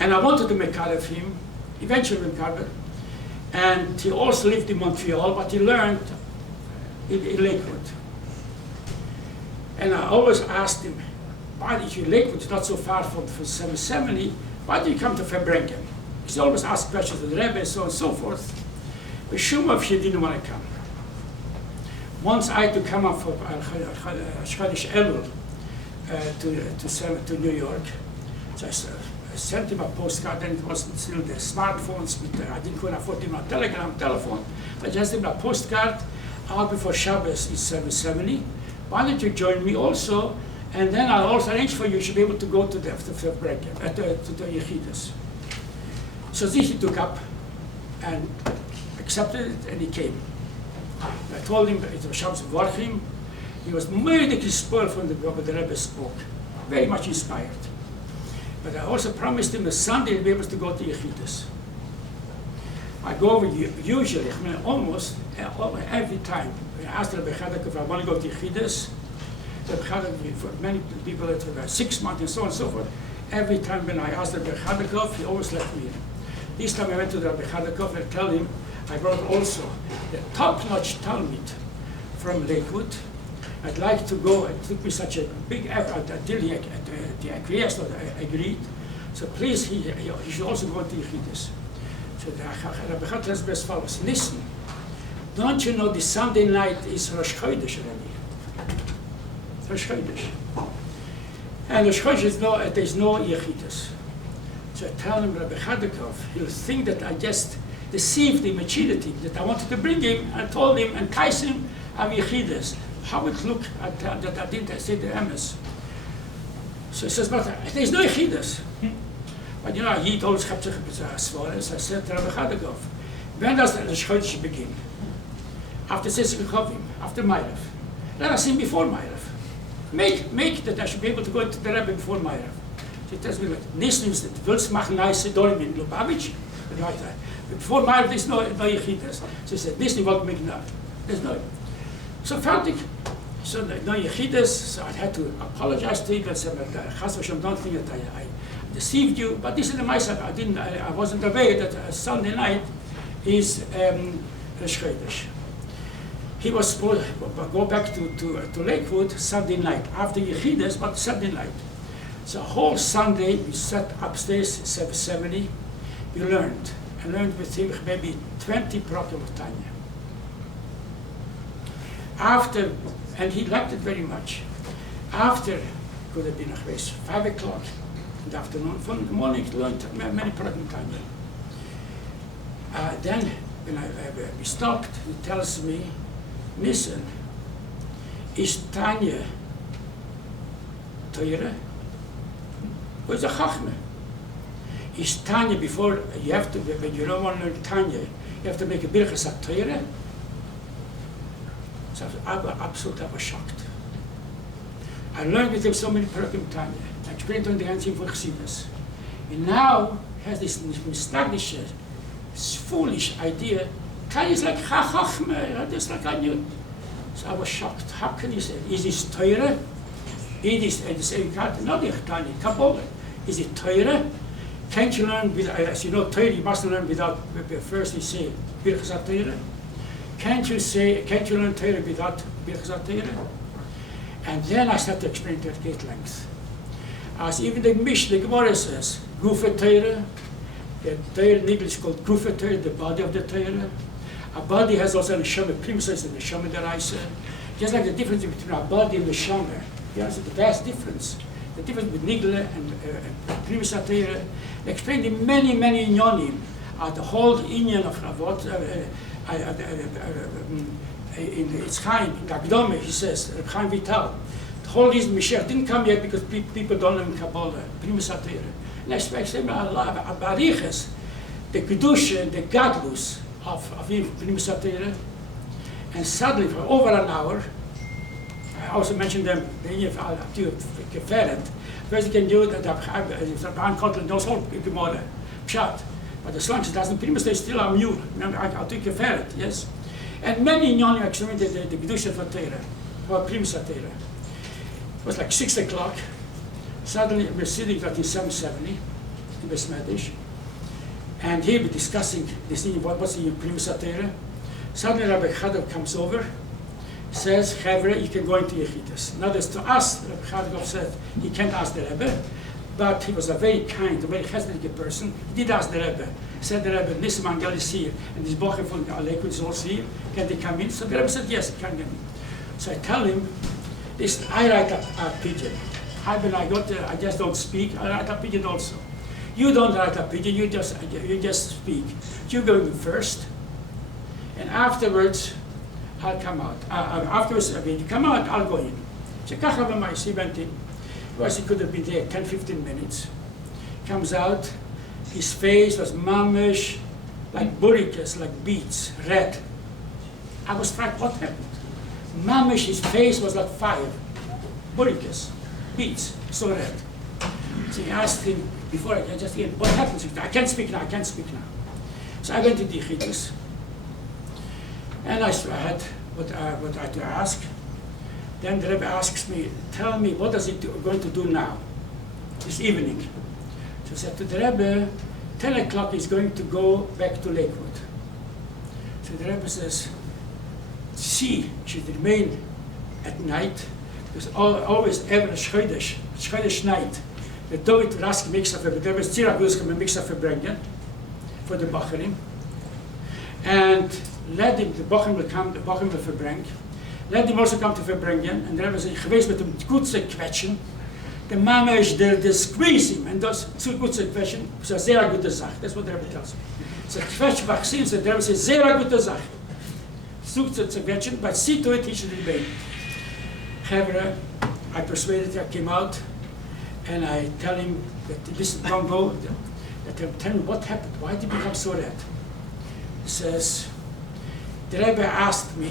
and I wanted to Mekarev him, eventually Mekarev, and he also lived in Montreal, but he learned in Lakewood. And I always asked him, why did you, Lakewood is not so far from 770, why did you come to Farbrengen? He always asked questions of the Rebbe, so on and so forth. But Shumav, he didn't want to come. Once I had to come up for Chodesh Elul to New York, so I sent him a postcard, then it wasn't still the smartphones, but I didn't afford him a telephone. I just gave him a postcard out before Shabbos is 770. Why don't you join me also? And then I'll also arrange for you to be able to go to the Yechidus. So this he took up and accepted it, and he came. I told him it was Shabbos Vorchim. He was medically spoiled from the Rebbe spoke, very much inspired. But I also promised him that Sunday he'll be able to go to Yechidus. I go over usually, I mean almost every time. I asked Rabbi Chadok if I want to go to Yechidus. Rabbi Chadok, for many people that were 6 months and so on and so forth, every time when I asked Rabbi Chadok, he always let me in. This time I went to Rabbi Chadok and tell him I brought also the top-notch Talmud from Lakewood. I'd like to go. It took me such a big effort until he acquiesced or agreed. So please, he should also go to Yechidus. So Rabbi Chadok says as follows: listen, don't you know the Sunday night is Rosh Chodesh already? Rosh Chodesh. And Rosh Chodesh, there's no Yechidus. So I tell him, Rabbi Chadokov, he'll think that I just deceived him, cheated him, that I wanted to bring him and told him, entice him, I'm Yechidus. How it look that I didn't say the MS. So he says, but there's no Yechidus. But you know, he always kept as far as I said to Rabbi Chadokov, when does the Rosh Chodesh begin? After Tzesik Chovim, after Ma'ariv. Let us sing before Ma'ariv. Make that I should be able to go to the Rebbe before Ma'ariv. So he tells me, Nisnus, that willst machen nice Dorim in Lubavitch? Before Ma'ariv, there's no Yechidus. So he said, Nisnus won't make no. There's no. So fertig. So no Yechidus, so I had to apologize to him and say, Chas v'Shem, don't think that I deceived you, but this is the Ma'aseh. I wasn't aware that Sunday night is Rosh Chodesh. He was supposed to go back to Lakewood Sunday night, after Yechidus, but Sunday night. So whole Sunday, we sat upstairs, 770, we learned. I learned with him maybe 20 prokim of Tanya. After, and he liked it very much. After, could have been 5 o'clock in the afternoon, from the morning he learned many prokim Tanya. Then, when we stopped, he tells me, listen, is Tanya Torah? Where's the Chachma? Is Tanya before you have to, when you don't want to learn Tanya, you have to make a birchas at Torah? So I was shocked. I learned with him so many parakim Tanya. I explained to him the answer for chassidus. And now he has this misnagdish, foolish idea. Tanya is like Chachma, just like I knew. So I was shocked. How can you say, is this Torah? It is, and say, not the Tanya, Kabbalah. Is it Torah? Can't you learn, as you know, Torah, you must learn without, first you say, Birchas Torah. can't you learn Torah without Birchas Torah? And then I started to explain to at great length. As even the Mishnah, the Gemara says, Gufa Torah, the Torah in English is called Gufa Torah, the body of the Torah. A body has also a neshama, Pnimiyus is the neshama deraisa. Just like the difference between a body and the neshama. You know, the vast difference. The difference between Nigla and Pnimiyus Torah. They explained in many, many inyonim. The whole inyan of Ravot, in its Chaim, in Gagdome, he says, Reb Chaim Vital, the whole reason Moshiach didn't come yet because people don't learn Kabbalah, Pnimiyus Torah. And I expect Bariches, the Kedusha, the Gadlus of Pnimiyus Torah, and suddenly for over an hour, I also mentioned them, the inyan of Geferet, first you can do that, the Baran Kotler knows whole Gemara, Pshat. But as long as it doesn't, Pnimiyus is still a mule. I'll take Geferet, yes. And many inyonim actually the Kedusha for Torah, or Pnimiyus Torah. It was like 6 o'clock. Suddenly we're sitting at 770 in Besmedish, and here we're discussing this thing, what's the Pnimiyus Torah. Suddenly Rabbi Chadov comes over, says, Chavre, you can go into Yechidus. Now there's to us, Rabbi Chadov said, he can't ask the Rebbe, but he was a very kind, a very chassidus person. He did ask the Rebbe. He said the Rebbe, Nissan Mangel is here, and this bocher from Aleku is also here. Can they come in? So the Rebbe said, yes, he can come in. So I tell him, listen, I write a pidgin. When I got there, I just don't speak. I write a pidgin also. You don't write a pidgin, you just speak. You go in first, and afterwards, I'll come out. Afterwards, when you come out, I'll go in. So he went in. Because he could have been there 10, 15 minutes. Comes out, his face was mamish, like burikas, like beets, red. I was frightened, what happened? Mamish, his face was like fire, burikas, beets, so red. So he asked him, before I just hear, what happened? He said, I can't speak now, I can't speak now. So I went to the chassidus, and I had what I had to ask. Then the Rebbe asks me, tell me, what is he going to do now, this evening? So I said to the Rebbe, 10 o'clock he's going to go back to Lakewood. So the Rebbe says, she should remain at night, because always every Chodesh night, the David Rask makes up the Rebbe Tziragus can mix up a brengen for the Bacharim, and let him, the Bachim will come, the Bachim will verbrengen. Let him also come to verbrengen, and the Rebbe said, geweest met hem goed te kwetschen. De mama is de squeeze him, and dat is zo goed te kwetschen, is een zeer goede zaak. That's what the Rebbe tells me. Ze kwetschen vaccine, the Rebbe says, zeer goede zaak. Zoekt ze te kwetschen, but see to it, he should remain. However, I persuaded him, I came out, and I tell him that this don't go. Tell me what happened, why did he become so red? He says, the Rebbe asked me,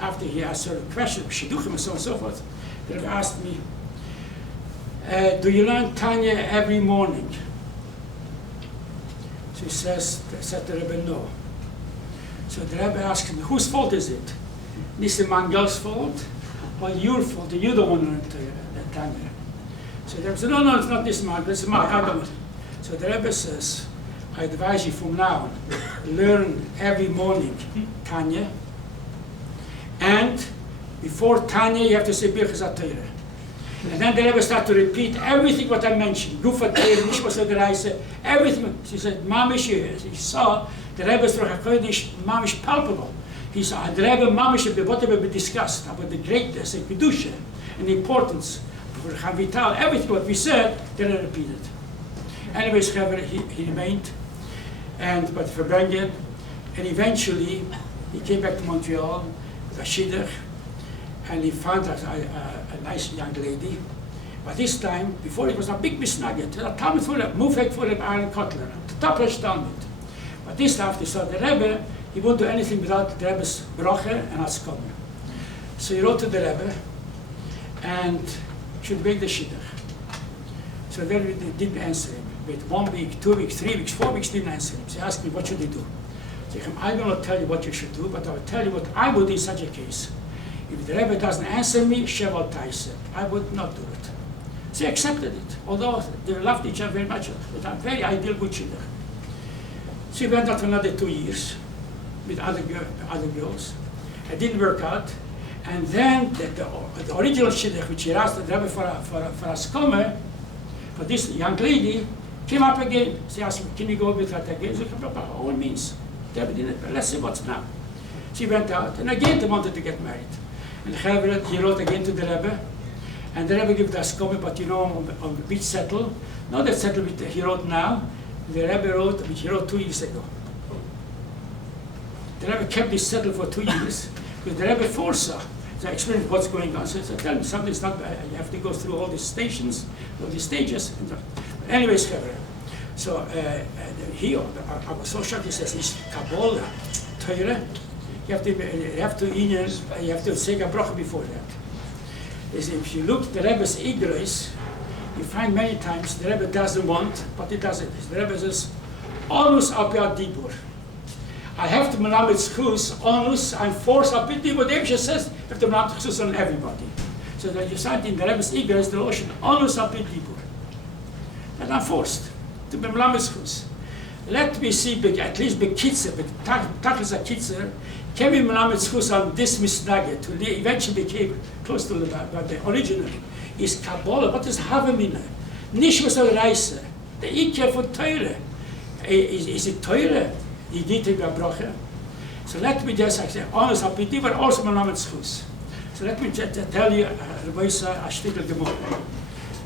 after he asked her a question, shidduchim and so on and so forth, the Rebbe asked me, do you learn Tanya every morning? So he said the Rebbe, no. So the Rebbe asked him, whose fault is it? Nissan Mangel's fault, or your fault? You don't want to learn Tanya. So the Rebbe said, no, it's not Nissan Mangel, it's my Adam. So the Rebbe says, I advise you from now on, learn every morning Tanya, and before Tanya, you have to say Birchas Torah. And then the Rebbe started to repeat everything what I mentioned. Gufa Torah, Nishmas Deraisa, everything. She said, Mamish, he saw the Rebbe's Ruach HaKodesh, Mamish palpable. He saw the Rebbe, Mamish, whatever we discussed about the greatness and Kedusha and the importance for Chavital, everything what we said, the Rebbe repeated. Anyways, he remained, but for Brengen, and eventually he came back to Montreal, a shidduch, and he found a nice young lady. But this time, before it was a big misnagget, a Talmud for a Mufek for an Iron Kotler, the top-notch Talmud. But this time, they saw the Rebbe, he wouldn't do anything without the Rebbe's bracha and haskama. So he wrote to the Rebbe, and should make the shidduch. So the Rebbe didn't answer him. Wait 1 week, 2 weeks, 3 weeks, 4 weeks, didn't answer him. So he asked me, what should he do? I will not tell you what you should do, but I will tell you what I would do in such a case. If the Rebbe doesn't answer me, Sheval Taiseh, I would not do it. So he accepted it, although they loved each other very much, but a very ideal good shidduch. So he went out for another 2 years. with other girls. It didn't work out. And then the original shidduch, which he asked the Rebbe for a schomer, for this young lady, came up again. She asked me, can you go with her again? So by all means. The Rebbe didn't, but let's see what's now. She went out, and again they wanted to get married. And he wrote again to the Rebbe, and the Rebbe gave the schomer, but on which settle? Not that settle which he wrote now. The Rebbe wrote, which he wrote 2 years ago. The Rebbe kept this settle for 2 years, because the Rebbe foresaw. So I explained what's going on. So I said, tell me something's not, you have to go through all these stations, all these stages. And anyways, so our social, he says, is Kabbalah, Torah. You have to say a bracha before that. If you look at the Rebbe's igros, you find many times the Rebbe doesn't want, but he does it. The Rebbe says, "Onus al dibur." I have to melamed schus, onus, I'm forced al dibur. The Rebbe says, you have to melamed schus on everybody. So that you find in the Rebbe's igros, the ocean, onus al dibur. And I'm forced to be melamed schus. Let me see, at least bekitzer, tachlis a kitzer, can we melamed schus on this misnagget, to eventually became close to the original. Is Kabbalah, what is Havamina? Nishmas al Reise, the Iker for Torah. Is it Torah? You need to be a bracha. So let me just say, honest, but also melamed schus. So let me just tell you, Rabbi Nissan Mangel,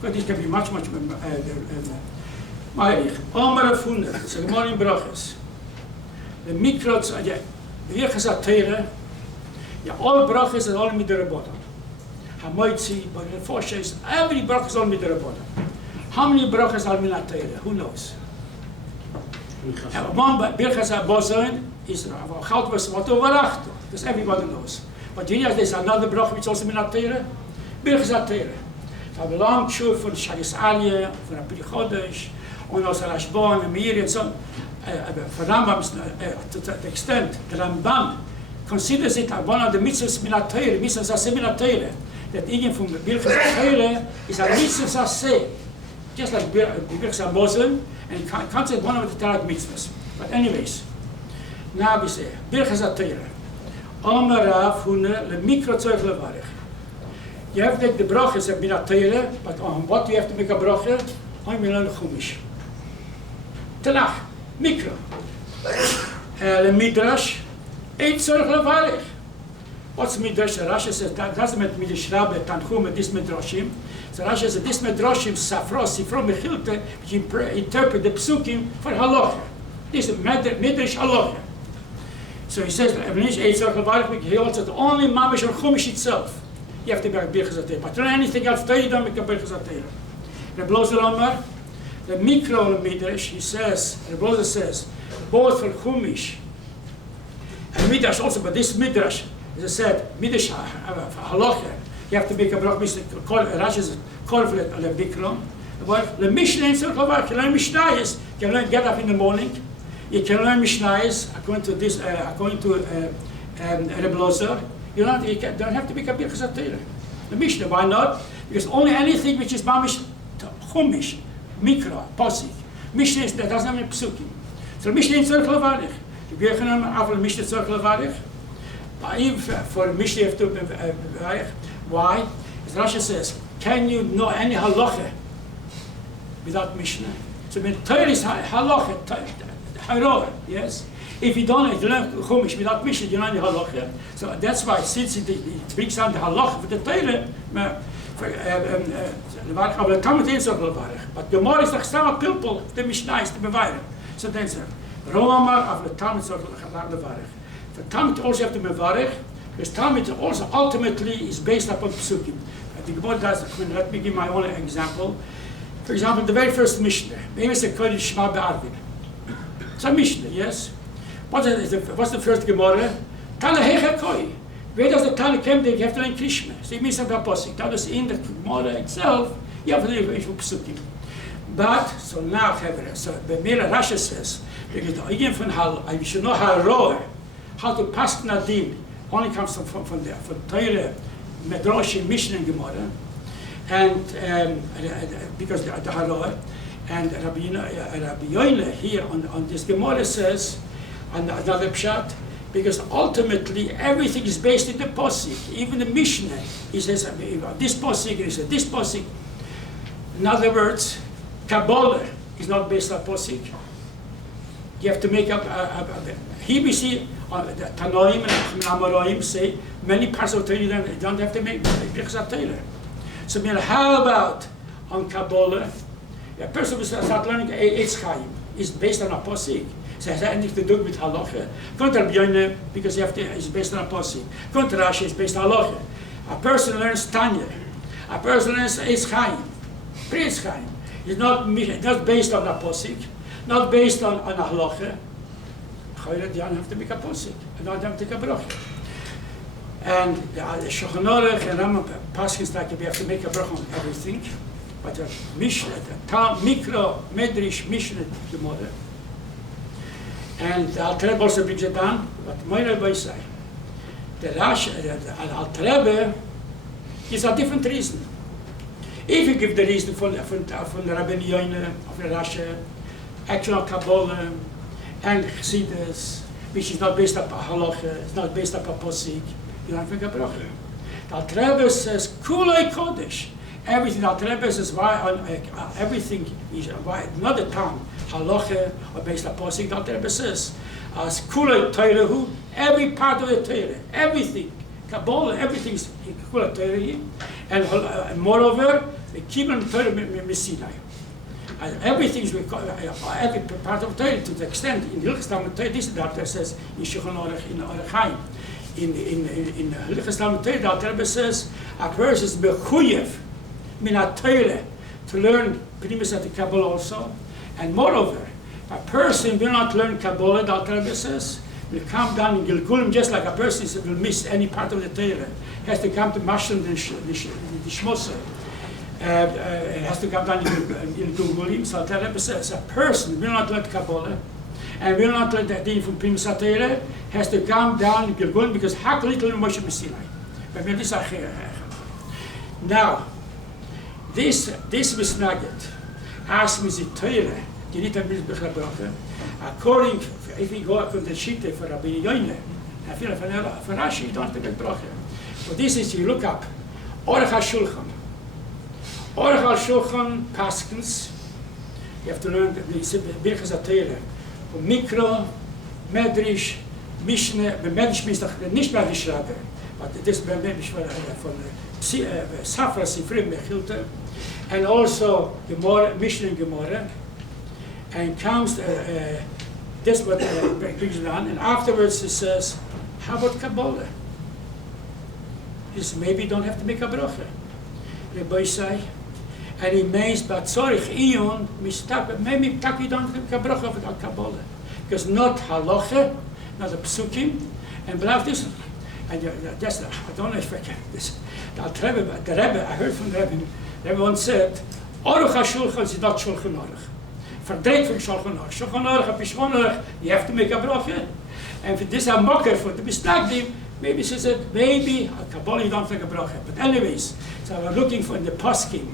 because this can be much Ma'arich. Omer Afuner, so Gemara in brachas. The mikrots, the Birchas HaTorah, all brachas are all midrabanan. Hamoitzi, but the Fosha is every bracha is all midrabanan. How many brachas are minat Torah? Who knows? One Birchas HaBozon is Chaltvas Vato Varachto, because everybody knows. But you know there's another bracha which is also minat Torah, Birchas HaTorah. I have a long shul for Shagis Aliyah, for Rabbi Chodesh, and also Rashbon and Meir and so on. For Rambam, to the extent, the Rambam considers it one of the mitzvahs minat Torah, mitzvahs aseh minat Torah, that even from the Birchas HaTorah is a mitzvahs aseh, just like Birchas HaMoslim, and considered one of the Torah mitzvahs. But anyways, now we say, Birchas HaTorah, Omer Rav Huna lemikro tzorich levarich. You have to take the brachas of minat Torah, but on what do you have to make a bracha? On minat chumash. Tanach, mikro. Le midrash, eight tzorich levarich. What's midrash? Rashi says that doesn't mean midrash Rabbe, Tanchum, this midrashim. So Rashi says this midrashim, sifro mechilte, which interpret the psukim for halacha. This is midrash halacha. So he says, eight tzorich levarich, he also says only mamish or chumash itself. You have to make a Birchas HaTorah. But don't anything else, you don't make a Birchas HaTorah. Rebbe Lozer, the mikro midrash, he says, Rebbe Lozer says, both for chumash and midrash also, but this midrash, as I said, midrash halacha, you have to make a bracha. Rashi says, korflet al mikro. But the Mishnah in Tzorich, you can learn Mishnayos, you can learn get up in the morning, you can learn Mishnayos according to this, according to Rebbe Lozer. You don't have to make a Birchas HaTorah. The Mishnah, why not? Because only anything which is mamish, chumash, mikra, posik. Mishnah is, that doesn't have any psukim. So Mishnah is tzorich levarich. The Birchas HaTorah Mishnah is tzorich levarich. But for Mishnah you have to levarich. Why? As Rashi says, can you know any halacha without Mishnah? So when Torah is halacha, Hatorah, yes? If you don't learn chumash without Mishnah, you don't know halacha. So that's why, since it brings down the halacha for the Torah, but Gemara is like some people, the Mishnah is the Mevarim. So then it's Romamar of the Talmud levarich. The Talmud also have to Mevarich, because Talmud also ultimately is based upon Psukim. The Gemara does, let me give my own example. For example, the very first Mishnah, maybe it's a Kodesh Shema Be'arvin. It's a Mishnah, yes? What's the first Gemara? Tana Hecha Koi. Where does the Tana come? You have to learn Krishma. So it means something apostle. That is in the Gemara itself. You have to learn Psukim. But so now, so the Mela Rashi says, because again from you should know Hatorah, how to pass Nadim, only comes from Torah, Medrash, Mishnah, and Gemara, and because the Hatorah, and Rabbi Yoyle here on this Gemara says. And another pshat, Because ultimately, everything is based in the posik. Even the Mishnah, he says, this posik, he says, this posik. In other words, Kabbalah is not based on posik. You have to make up. Here we see the Tanoim and Amoraim say many parts of Torah you don't have to make Birchas Torah. So, how about on Kabbalah? A person who starts learning Eitz Chaim is based on a posik. So it has anything to do with halacha. Contra B'yone, because it's based on a posik. Contra Rashi is based on halacha. A person learns Tanya. A person learns Eitz Chaim. Pre-Eitz Chaim. It's not based on a posik, not based on a halacha. You don't have to make a posik. You don't have to take a bracha. And the Shulchan Aruch and Rambam Paskins like we have to make a bracha on everything. But the Mishnah, the Mikro, Medrish, Mishnah, Gemara. And the Alter Rebbe also brings it down, but my Rebbe say, the Alter Rebbe is a different reason. If you give the reason from the Rabbi Nissan of the Rashi, actual Kabbalah, and chassidus, which is not based upon halacha, it's not based upon posik, you don't think a bracha. The Alter Rebbe says, Kulei Kodesh. Everything, the Alter Rebbe says, everything is why not the tongue, halacha, or based upon posik. The Alter Rebbe says, as Kulei Torah, every part of the Torah, everything, Kabbalah, everything is Kulei Torah, and moreover, the Kibbutz Torah Sinai. Everything is every part of Torah to the extent in the Hilchos Talmud Torah. This doctor says in Shulchan Aruch in Orach Chaim. In Hilchos Talmud Torah, the Alter Rebbe says a person is mechuyev min haTorah to learn Pnimiyus at the Kabbalah also, and moreover, a person will not learn Kabbalah. The Alter Rebbe says will come down in Gilgulim just like a person will miss any part of the Torah. He has to come to Mashal the Shmosa. It has to come down in Gilgulim. So the Rebbe says a person will not learn Kabbalah and will not learn the thing from Pnimiyus Torah has to come down in Gilgulim because Hak little Moshiach Sinai. Now, this Misnagget asks me the Torah. You need to be bracha. According, if you go according to the Shittah for Rabbi Nissan, I feel for Rashi you don't have to get bracha. But this is you look up Orach HaShulchan. Orach HaShulchan Paskins. You have to learn the Birchas Torah. Mikro, Medrish, Mishnah. Medrish means nicht Medrish Rebbe, but this Medrish from the Safra Sifrim Mechilta, and also Gemara, Mishnah and Gemara. And comes, this what brings it on, and afterwards it says, how about Kabbalah? He says, maybe you don't have to make a bracha. Rebbe say, and he means, but tzorich iyun, maybe you don't have to make a bracha without Kabbalah. Because not halacha, not the psukim, and believe this, and just, I don't know if I can, this, the Rebbe, I heard from the Rebbe once said, Aruch HaShulchan is not Shulchan Aruch. Verdreht from Shulchan Aruch. Shulchan Aruch, Pishon Aruch, you have to make a bracha. And for this a mocker for the Misnagdim, maybe she said, maybe Kabbalah you don't make a bracha. But anyways, so we're looking for in the Poskim.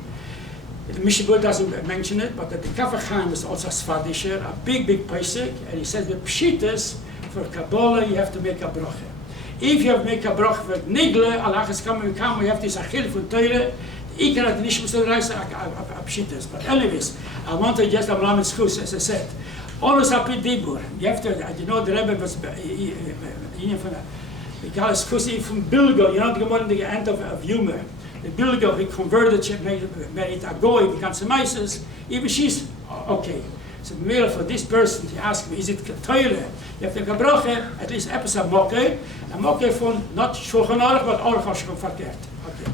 The Mishnah doesn't mention it, but the Kaf HaChaim is also Sfardisher, a big pasuk, and he says the Pshitas for Kabbalah you have to make a bracha. If you have to make a bracha for Nigle, Allah is coming, you have this Achil for Torah. I cannot nicht muss reisen abschittes. But anyways, I want to just am Lamed Schus, as I said. Always apid dibur. You have to, you know, the Rebbe was we call it Schus from Bilgo. You know, the one the end of humor. The Bilgo he converted, she made it a goy, we can surmises. Even she's okay. So the mail for this person, he asked me, is it Torah? You have to gebrochen, at least episode mokke. A mokke from not Shulchan Aruch, but Aruch HaShulchan verkehrt. Okay.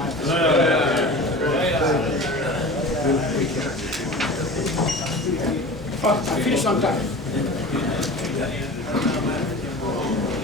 I finished on time.